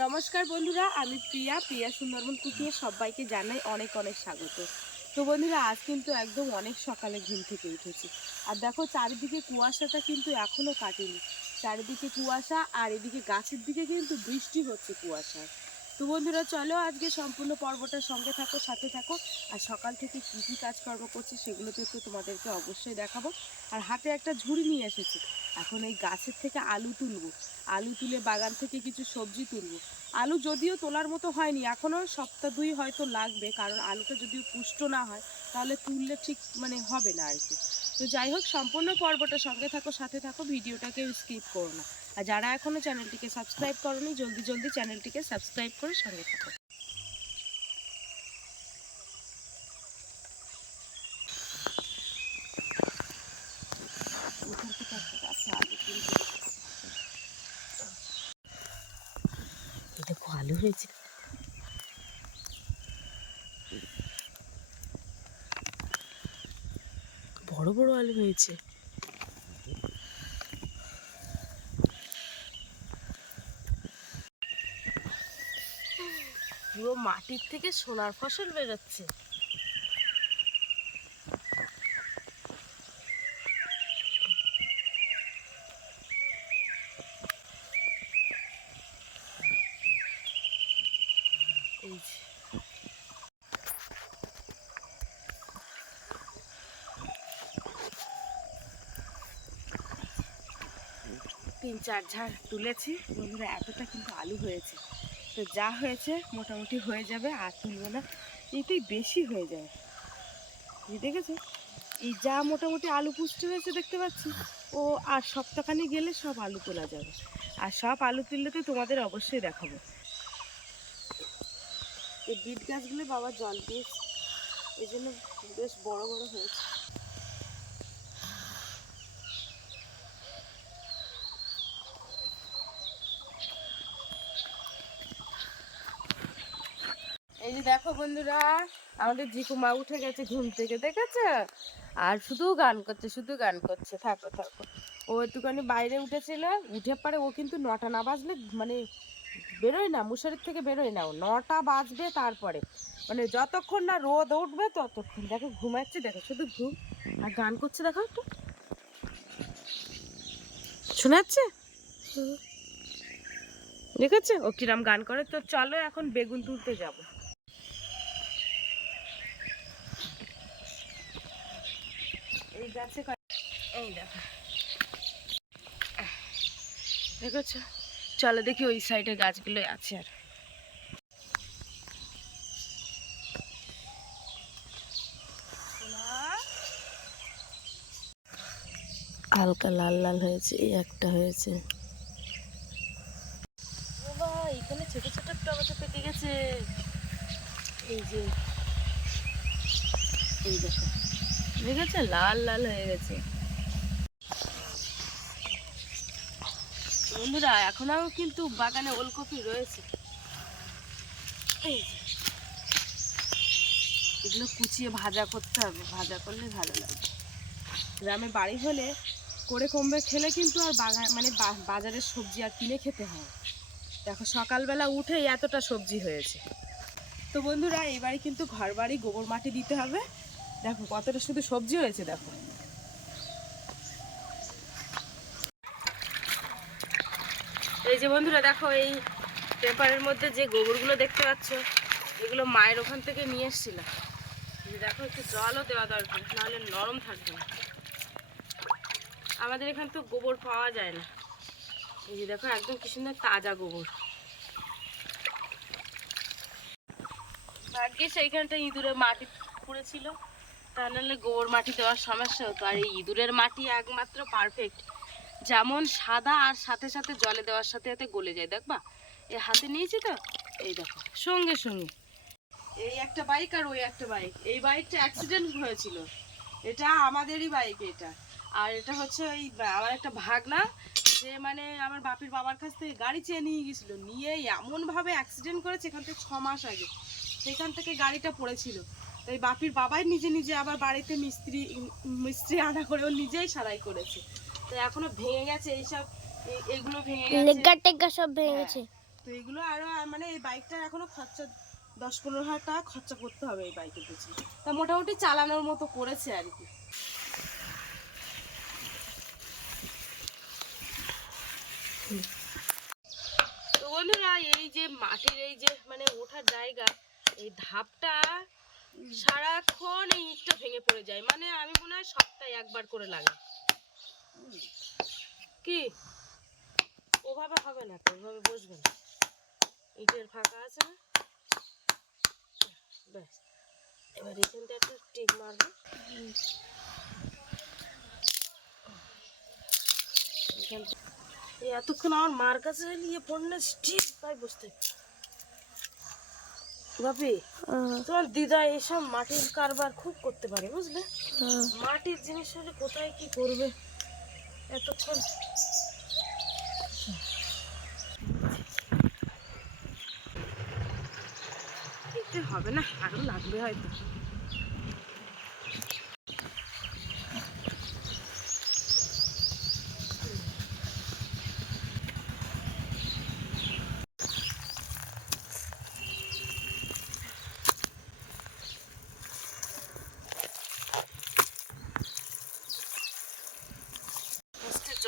নমস্কার বন্ধুরা, আমি প্রিয়া। প্রিয়া সুন্দরবন কুকিয়ে সবাইকে জানাই অনেক অনেক স্বাগত। তো বন্ধুরা, আজ কিন্তু একদম অনেক সকালে ঘুম থেকে উঠেছি। আর দেখো, চারিদিকে কুয়াশাটা কিন্তু এখনও কাটেনি। চারিদিকে কুয়াশা আর এদিকে গাছের দিকে কিন্তু বৃষ্টি হচ্ছে কুয়াশায়। তো বন্ধুরা, চলো আজকে সম্পূর্ণ পর্বটার সঙ্গে থাকো, সাথে থাকো। আর সকাল থেকে কী কী কাজকর্ম করছি সেগুলো তো একটু তোমাদেরকে অবশ্যই দেখাবো। আর হাতে একটা ঝুড়ি নিয়ে এসেছি। এখন এই গাছের থেকে আলু তুলবো। আলু তুলে বাগান থেকে কিছু সবজি তুলবো। আলু যদিও তোলার মতো হয়নি এখনও সপ্তাহ দুই হয়তো লাগবে, কারণ আলুটা যদিও পুষ্ট না হয়, তাহলে তুললে ঠিক মানে হবে না আর কি। তো যাই হোক, সম্পূর্ণ পর্বটা সঙ্গে থাকো, সাথে থাকো ভিডিওটাকে স্কিপ করো না। আর যারা এখনও চ্যানেলটিকে সাবস্ক্রাইব করনি, জলদি জলদি চ্যানেলটিকে সাবস্ক্রাইব করে সঙ্গে থাকো। আলু হয়েছে। বড় বড় আলু হয়েছে পুরো মাটির থেকে সোনার ফসল বেরোচ্ছে। তিন চার ঝাড় তুলেছি। বন্ধুরা এতটা কিন্তু আলু হয়েছে। তো যা হয়েছে মোটামুটি হয়ে যাবে, আর তুলবো না। এটাই বেশি হয়ে যাবে এই দেখেছ? এই যা মোটামুটি আলু পুষ্ট হয়েছে দেখতে পাচ্ছি। ও, আর সপ্তাহখানি গেলে সব আলু তোলা যাবে। আর সব আলু তুললে তো তোমাদের অবশ্যই দেখাবো। এই বিট গাছগুলো বাবা জল দিয়েছে। এই জন্য বেশ বড় বড় হয়েছে। দেখো বন্ধুরা, আমাদের জিকু মা উঠে গেছে ঘুম থেকে, দেখেছে? আর শুধু গান করছে, শুধু গান করছে, থাকো থাকো। ও একটুখানি বাইরে উঠেছিল উঠে পরে ও কিন্তু নটা না বাজলে মানে বেরোয় না, মশারির থেকে বেরোয় না ও। নটা বাজবে তারপরে। মানে যতক্ষণ না রোদ উঠবে, ততক্ষণ। দেখো, ঘুমাচ্ছে, দেখো, শুধু ঘুম। আর গান করছে, দেখো একটু। শোনাচ্ছে? দেখেছে? ও কিরাম গান করে। তো চলো এখন বেগুন তুলতে যাব এই গাছে এই দেখো। দেখেছ? চলো দেখি ওই সাইডে গাছগুলো আছে আর। হালকা লাল লাল হয়েছে এই একটা হয়েছে। এখানে ছোট ছোট টমেটো পেকে গেছে। এই যে এই দেখো। দেখেছে? লাল লাল হয়ে গেছে। বন্ধুরা এখনও কিন্তু বাগানে ওলকপি রয়েছে। এগুলো কুচিয়ে ভাজা করতে হবে। ভাজা করলে ভালো লাগবে গ্রামে বাড়ি হলে করে কমবে খেলে কিন্তু আর বাগান মানে বাজারের সবজি আর কিনে খেতে হয়। দেখো, সকালবেলা উঠেই এতটা সবজি হয়েছে। তো বন্ধুরা, এবারে কিন্তু ঘর বাড়ি গোবর মাটি দিতে হবে। দেখো কতটা শুধু সবজি হয়েছে, দেখো। এই যে বন্ধুরা, দেখো এই পেপারের মধ্যে যে গোবরগুলো দেখতে পাচ্ছ, এগুলো মায়ের ওখান থেকে নিয়ে এসেছিলাম। দেখো, একটু জলও দেওয়া দরকার, নাহলে নরম থাকবে না। আমাদের এখানে তো গোবর পাওয়া যায় না। এই যে দেখো, একদম কি সুন্দর তাজা গোবর। ভাগ্যিস এইখানটা ইঁদুরে মাটি পড়েছিল। তা নাহলে গোবর মাটি দেওয়ার সমস্যা হতো। আর এই ইঁদুরের মাটি একমাত্র পারফেক্ট যেমন সাদা আর সাথে সাথে জলে দেওয়ার সাথে সাথে গলে যায়, দেখবা? এ হাতে নিয়েছি তো? এই দেখো, সঙ্গে সঙ্গে। এই একটা বাইক আর ওই একটা বাইক এই বাইকটা অ্যাক্সিডেন্ট হয়েছিল। এটা আমাদেরই বাইক এটা। আর এটা হচ্ছে ওই, আমার একটা ভাগনা যে মানে আমার বাপির বাবার কাছ থেকে গাড়ি চেয়ে নিয়ে গেছিল। নিয়ে এমনভাবে অ্যাক্সিডেন্ট করেছে এখান থেকে ছ মাস আগে। সেখান থেকে গাড়িটা পড়েছিল। তাই বাপির বাবাই নিজে নিজে আবার বাড়িতে মিস্ত্রি মিস্ত্রি আনা করে ও নিজেই সারাই করেছে। তো এখনও ভেঙে গেছে এইসব এই- এইগুলো ভেঙে গেছে। লেগা টেগা সব ভেঙে হ্যাঁ। গেছে। তো এগুলো আরও মানে এই বাইকটা এখনও খরচা দশ পনেরো হাজার টাকা খরচা করতে হবে এই বাইকের পিছনে। তা মোটামুটি চালানোর মতো করেছে আর কি। বন্ধুরা এই যে মাটির এই যে মানে ওঠার জায়গা এই ধাপটা সারাক্ষণ এই ইটটা ভেঙে পড়ে যায়। মানে আমি মনে হয় সপ্তাহে একবার করে লাগাই। কি? ওভাবে হবে না তো, ওভাবে বসবে না। ইটের ফাঁকা আছে না? ব্যাস। এবার এখানটা একটা টিক মারবো। এতক্ষণ আমার মার কাছে নিয়ে পড়লে ঠিক তাই বসতে বাপি তোমার দিদা এসব মাটির কারবার খুব করতে পারে বুঝলে? মাটির জিনিস হলে কোথায় কি করবে? এতক্ষণ হবে না আরও লাগবে হয়তো।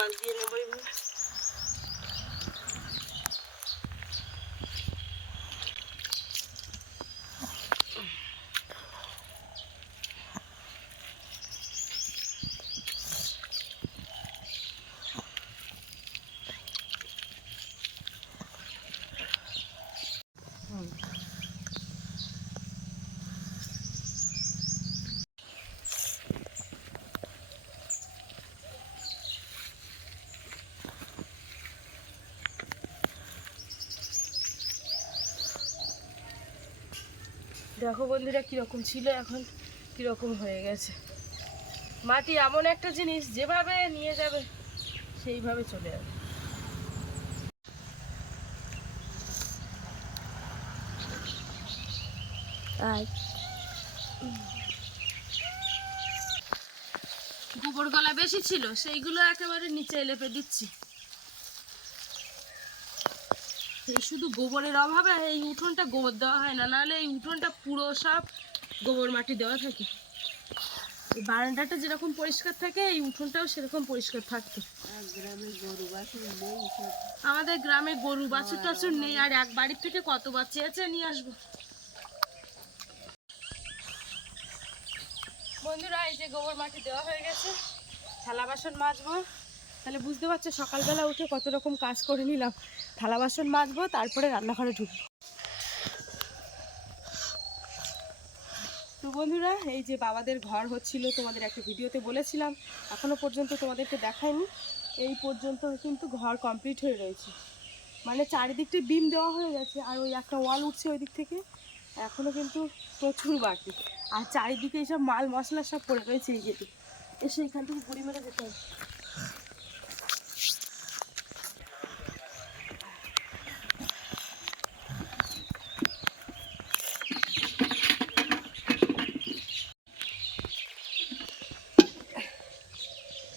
মিষ্টি জল দিয়ে নেব এবার দেখো বন্ধুরা কীরকম ছিল এখন কীরকম হয়ে গেছে। মাটি এমন একটা জিনিস যেভাবে নিয়ে যাবে সেইভাবে চলে যাবে। গোবর গলা বেশি ছিল সেইগুলো একেবারে নিচে লেপে দিচ্ছি। এই শুধু গোবরের অভাবে এই উঠোনটা গোবর দেওয়া হয় না নাহলে এই উঠোনটা পুরো সব গোবর মাটি দেওয়া থাকে। এই বারান্দাটা যেরকম পরিষ্কার থাকে এই উঠোনটাও সেরকম পরিষ্কার থাকতো। আমাদের গ্রামে গরু বাছুর টাছুর নেই আর এক বাড়ির থেকে কত বাচ্চা আছে নিয়ে আসব। বন্ধুরা এই যে গোবর মাটি দেওয়া হয়ে গেছে থালা বাসন মাজবো। তাহলে বুঝতে পারছ, সকালবেলা উঠে কত রকম কাজ করে নিলাম। থালা বাসন মাজবো, তারপরে রান্নাঘরে ঢুকবো। তো বন্ধুরা, এই যে বাবাদের ঘর হচ্ছিল, তোমাদের একটা ভিডিওতে বলেছিলাম, এখনও পর্যন্ত তোমাদেরকে দেখায়নি এই পর্যন্ত কিন্তু ঘর কমপ্লিট হয়ে রয়েছে। মানে চারিদিকটা বিম দেওয়া হয়ে গেছে, আর ওই একটা ওয়াল উঠছে ওই দিক থেকে। এখনও কিন্তু প্রচুর বাকি। আর চারিদিকে এইসব মাল মশলা সব পড়ে রয়েছে এই গেটে এসে এখান থেকে পুরি মেরে যেতে হবে।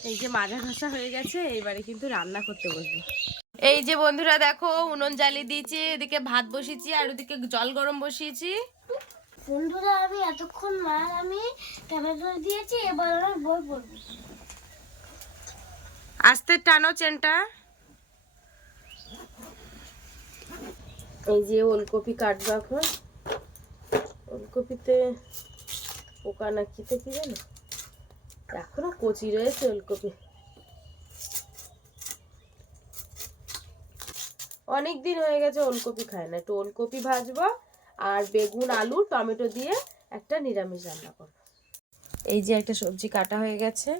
এই যে মাজা ঘষা হয়ে গেছে এইবারে কিন্তু রান্না করতে বসবো। এই যে বন্ধুরা দেখো উনুন জ্বালিয়ে দিয়েছি এদিকে ভাত বসিয়েছি আর ওদিকে জল গরম বসিয়েছি। বন্ধুরা আমি এতক্ষণ মার আমি ক্যামেরা ধরে দিয়েছি এবার আমি বই পড়ব। আস্তে টানো চেনটা। এই যে ওলকপি কাটবো এখন। ওলকপিতে পোকা না খেতে কি জানো? এখনও কচি রয়েছে ওলকপি। অনেক দিন হয়ে গেছে ওলকপি খায় না, একটু ওলকপি ভাজবো আর বেগুন, আলু, টমেটো দিয়ে একটা নিরামিষ রান্না করব। এই যে একটা সবজি কাটা হয়ে গেছে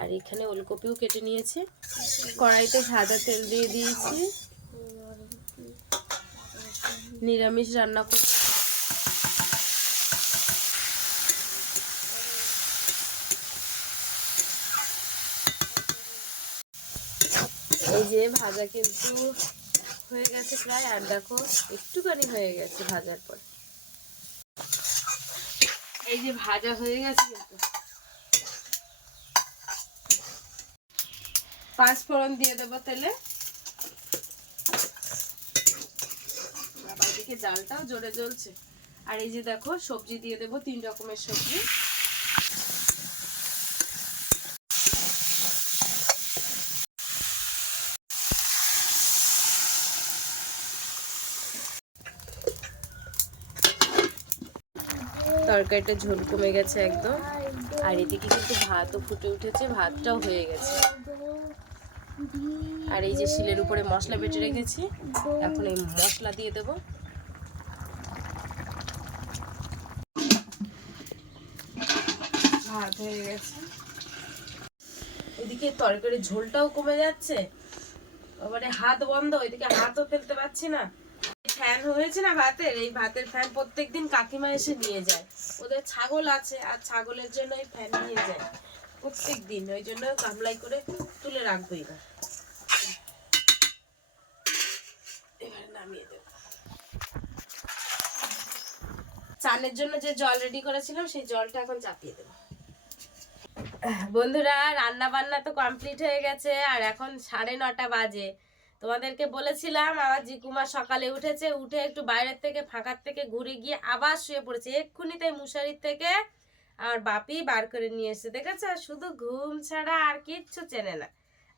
আর এখানে ওলকপিও কেটে নিয়েছি। কড়াইতে সাদা তেল দিয়ে দিয়েছি। নিরামিষ রান্না করব। যে ভাজা কিন্তু হয়ে গেছে প্রায়, আর দেখো একটুখানি হয়ে গেছে ভাজার পর। এই যে ভাজা হয়ে গেছে কিন্তু। পাঁচ ফোড়ন দিয়ে দেবো তেলে। জালটাও জোরে জ্বলছে। আর এই যে দেখো সবজি দিয়ে দেবো, তিন রকমের সবজি। তরকারিটা ঝোল কমে গেছে একদম। আর এদিকে কিন্তু ভাতও ফুটে উঠেছে, ভাতটাও হয়ে গেছে। আর এই যে শিলের উপরে মশলা বেটে রেখেছি, এখন এই মশলা দিয়ে দেবো। ভাত হয়ে গেছে। এদিকে তরকারি ঝোলটাও কমে যাচ্ছে। এবারে হাত বন্ধ, এদিকে হাতও ফেলতে পারছি না। ফ্যান হয়েছে না ভাতের? এই ভাতের ফ্যান প্রত্যেকদিন কাকিমা এসে নিয়ে যায়। ওদের ছাগল আছে, আর ছাগলের জন্য এই ফ্যান নিয়ে যায়। প্রত্যেক দিন ওই জন্য গামলাই করে তুলে রাখব এবার। নামিয়ে চানের জন্য যে জল রেডি করেছিলাম, সেই জলটা এখন চাপিয়ে দেবো। বন্ধুরা রান্না বান্না তো কমপ্লিট হয়ে গেছে, আর এখন সাড়ে নটা বাজে। তোমাদেরকে বলেছিলাম, আমার জিকুমা সকালে উঠেছে, উঠে একটু বাইরের থেকে, ফাঁকার থেকে ঘুরে গিয়ে আবার শুয়ে পড়েছে। এক্ষুনি তাই মুশারির থেকে আমার বাপি বার করে নিয়ে এসে দেখেছ? শুধু ঘুম ছাড়া আর কিচ্ছু চেনে না।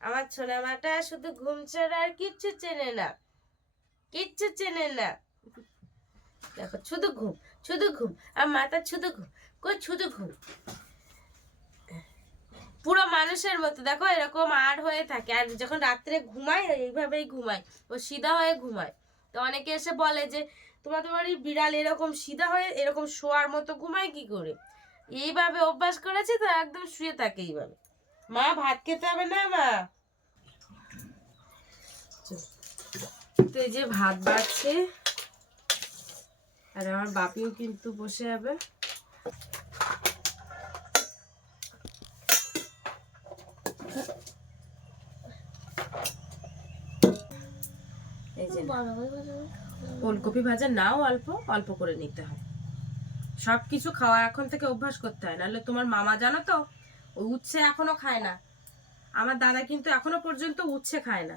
আমার ছোনামাটা শুধু ঘুম ছাড়া আর কিচ্ছু চেনে না। কিচ্ছু চেনে না। দেখো, শুধু ঘুম শুধু ঘুম। আর মাথা শুধু ঘুম। কই শুধু ঘুম? পুরো মানুষের মতো, দেখো এরকম আর হয়ে থাকে। আর যখন রাত্রে ঘুমায়, এইভাবেই ঘুমায়। ও সিধা হয়ে ঘুমায়। তো অনেকে এসে বলে যে তোমাদের বাড়ির বিড়াল এরকম সিধা হয়ে এরকম শোয়ার মতো ঘুমায় কি করে? এইভাবে অভ্যাস করেছে তো একদম শুয়ে থাকে এইভাবে। মা, ভাত খেতে হবে না মা? তো এই যে ভাত বাড়ছে। আর আমার বাপিও কিন্তু বসে যাবে এই যে ওলকপি ভাজা নাও অল্প অল্প করে নিতে হয় সব কিছু খাওয়া এখন থেকে অভ্যাস করতে হয় নাহলে তোমার মামা জানো তো ও উচ্ছে এখনও খায় না। আমার দাদা কিন্তু এখনও পর্যন্ত উচ্ছে খায় না।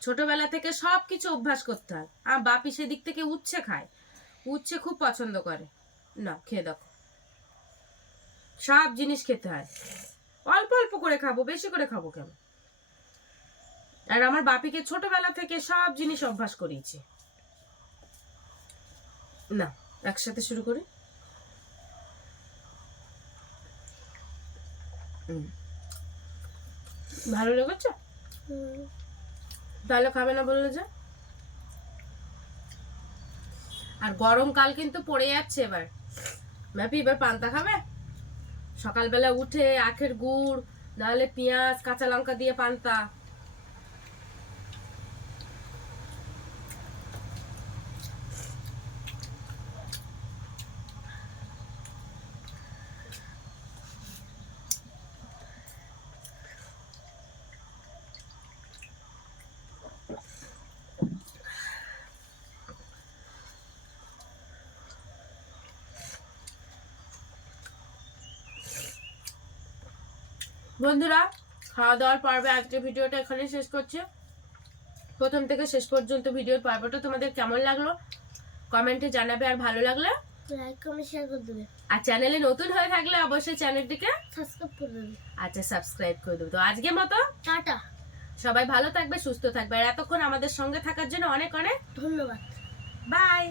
ছোটবেলা থেকে সব কিছু অভ্যাস করতে হয়। আর বাপি সেদিক থেকে উচ্ছে খায়। উচ্ছে খুব পছন্দ করে। না খেয়ে দেখো। সব জিনিস খেতে হয়। অল্প অল্প করে খাব, বেশি করে খাব কেন? আর আমার বাপিকে ছোটবেলা থেকে সব জিনিস অভ্যাস করিয়েছি। না, একসাথে শুরু করি। ভালো লেগেছে? তাহলে খাবে না বললে যে। আর গরমকাল কিন্তু পড়ে যাচ্ছে এবার। ম্যাপি এবার পান্তা খাবে? সকালবেলা উঠে আখের গুড় নাহলে পেঁয়াজ কাঁচা লঙ্কা দিয়ে পান্তা। বন্ধুরা খাওয়া দাওয়ার পর্বে আজকে ভিডিওটা এখানে শেষ করছি। প্রথম থেকে শেষ পর্যন্ত ভিডিওর পর্বটা তোমাদের কেমন লাগল? কমেন্টে জানাবে আর ভালো লাগলে? আর চ্যানেলে নতুন হয়ে থাকলে অবশ্যই চ্যানেলটিকে সাবস্ক্রাইব করে দেবে। আচ্ছা সাবস্ক্রাইব করে দেবো। তো আজকের মতো টাটা। সবাই ভালো থাকবে সুস্থ থাকবে। আর এতক্ষণ আমাদের সঙ্গে থাকার জন্য অনেক অনেক ধন্যবাদ। বাই